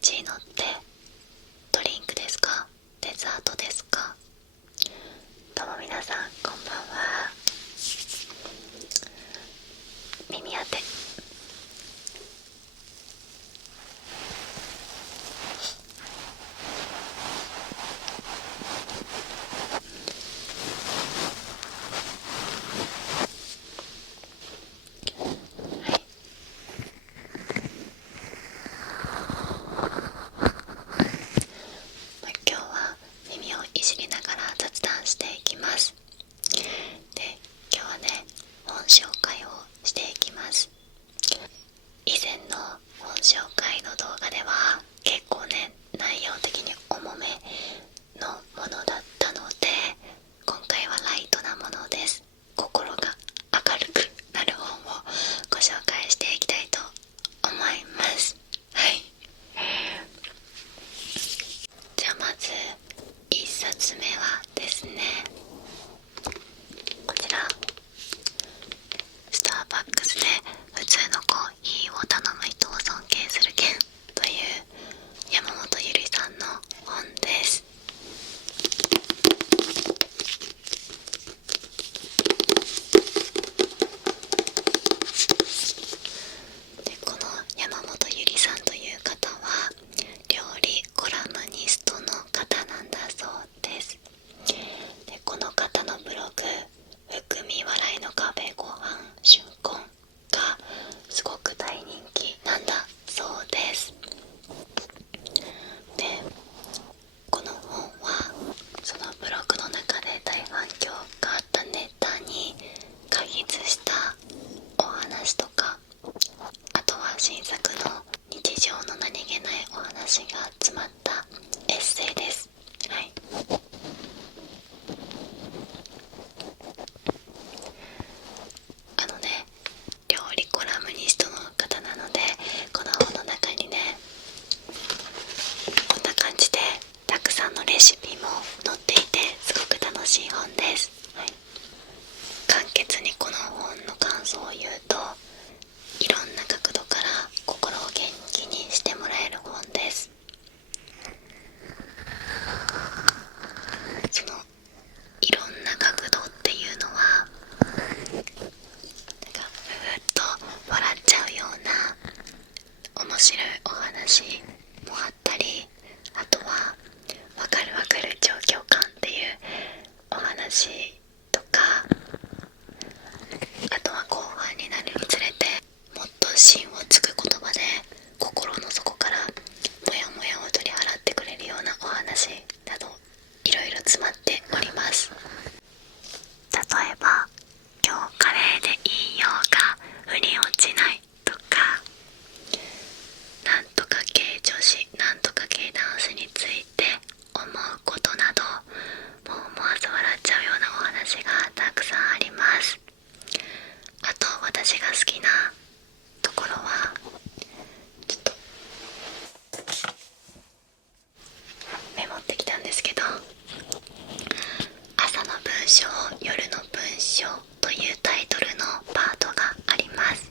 チーノってドリンクですか、デザートですか？どうも皆さんこんばんは。耳当て。はい、今日は耳をいじりながら雑談していきます。で、今日はね、本紹介をしていきます。以前の本紹介の動画では結構ね、内容的に重めのものだったので、今回はライトなものです。心が明るくなる本をご紹介していきたいと思います。はい、じゃあまず1冊目はですね、こちら、スターバックスで普通のコーヒーを頼む人を尊敬する件という山本ゆりさんの本です。で、この山本ゆりさんという方は料理コラムニストの方なんだそうです。で、この方のブログ含み笑いのカフェご飯春婚がすごく大人気なんだそうです。で、この本はそのブログの中で大反響があったネタに解説したお話とか、あとは新作の日常の何気ないお話が詰まったエッセイです。はい、料理コラムニストの方なので、この本の中にね、こんな感じでたくさんのレシピも載っていてすごく楽しい本です。はい、簡潔にこの本の感想を言うと、いろんな角度から心を元気にしてもらえる本です。そのいろんな角度っていうのは、なんかふーっと笑っちゃうような面白いお話もあったり、あとはわかるわかる状況感っていうお話とか、あとは後半になるにつれてもっと芯をつく言葉で心の底からモヤモヤを取り払ってくれるようなお話など、いろいろ詰まっております。例えば、今日カレーでいいよが腑に落ちないとか、なんとか系女子なんとか系男子について思うことなど、もう思わず笑っちゃうようなお話がたくさんあります。あと私が好きなところは、ちょっとメモってきたんですけど、朝の文章夜の文章というタイトルのパートがあります。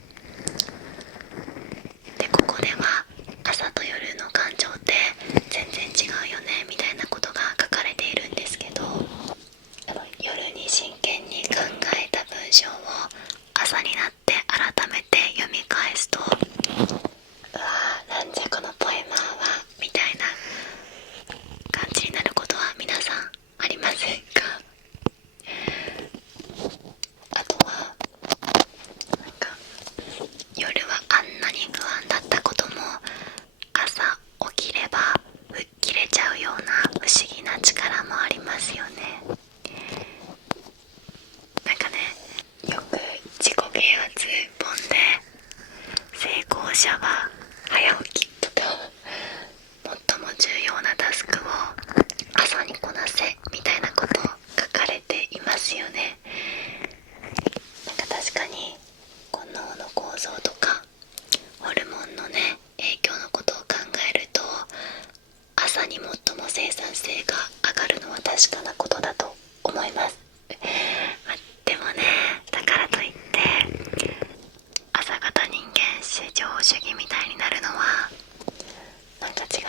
で、ここでは朝と夜の感情って全然違うよねみたいなことが書かれているんですけど、夜に真剣に考えた文章を朝になって改めて読み返すと、うわー、なんじゃこのポエマーはみたいな感じになることは皆さんありませんか？あとは、なんか夜はあんなに不安だったことも朝起きれば吹っ切れちゃうような不思議な力もありますよね。なんかね、よく自己啓発本で成功者は早起きとか、最も重要なタスクを朝にこなせみたいなこと書かれていますよね。なんか確かにこの脳の構造とかホルモンのね影響のことを考えると、朝に最も生産性が上がるのは確かなことだと思います。でもね、だからといって朝型人間至上主義みたいになるのはなんか違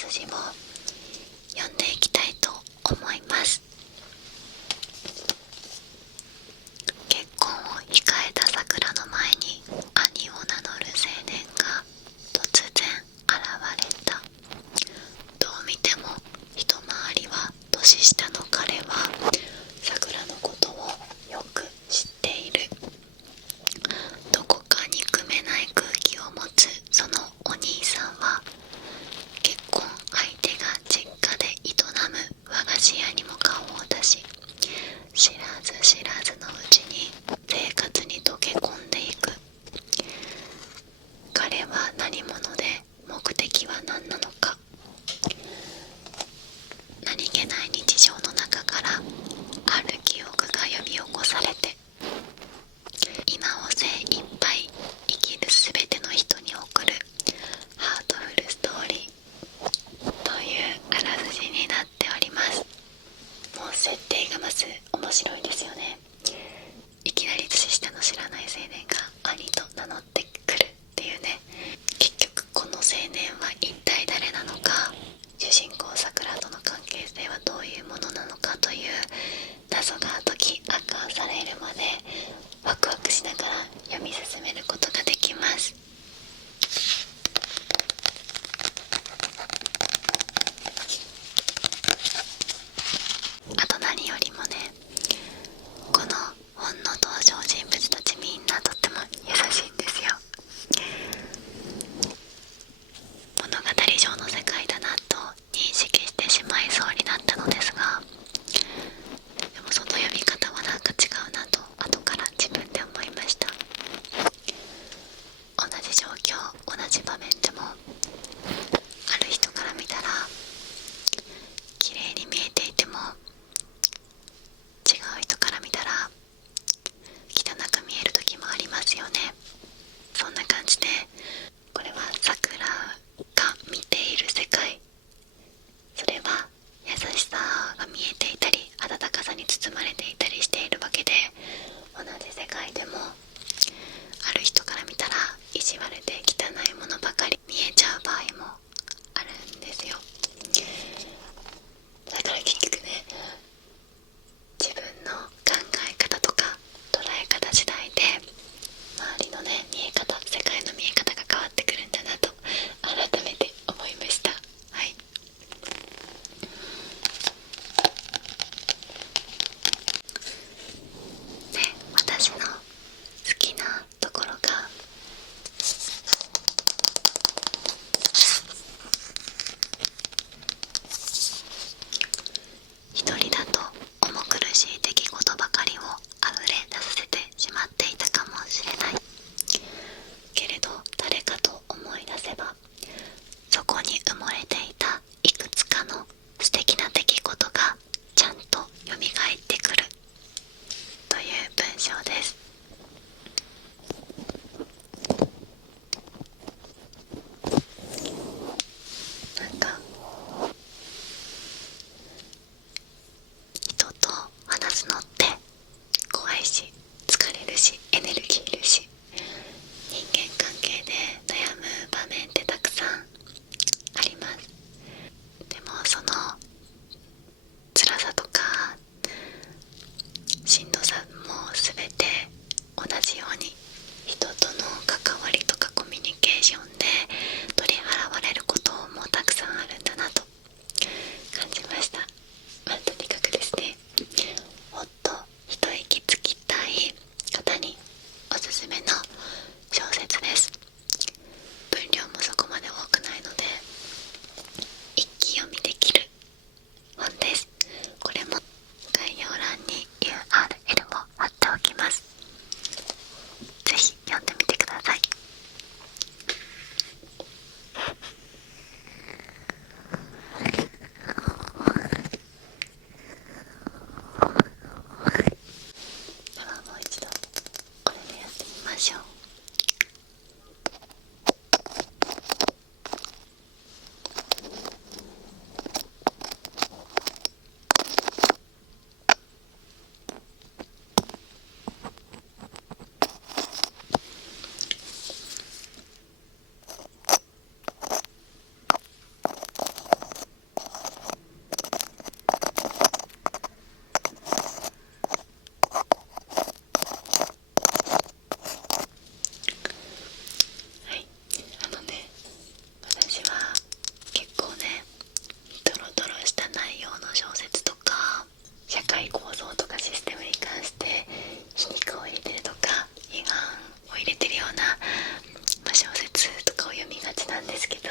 すじを読んでいきたいと思います。結婚を控えた桜の前に兄を名乗る青年が突然現れた。どう見ても一回りは年下の彼は桜のことをよく知っている。どこか憎めない空気を持つそのお兄さんは、結婚相手が実家で営む和菓子屋にも顔を出し、知らず知らずのうちに生活に溶け込んでいく。彼は何者で、目的は何なのか。何気ない日常の中からある記憶が呼び起こされて、今を精一杯生きるすべての人に送るハートフルストーリーというあらすじになっております。もう設定がまず面白いですよね。いきなり年下の知らない青年が兄と名乗ってくるっていうね。結局この青年は一体誰なのか、主人公さくらとの関係性はどういうものなのかという謎が解き明かされるまでワクワクしながら読み進めることができます。あと何よりもね、この本の登場人物たちみんなとっても優しいんですよ。物語上の世界だなと認識してしまいそうになったのですが、でもその読み方はなんか違うなと後から自分で思いました。ですけど、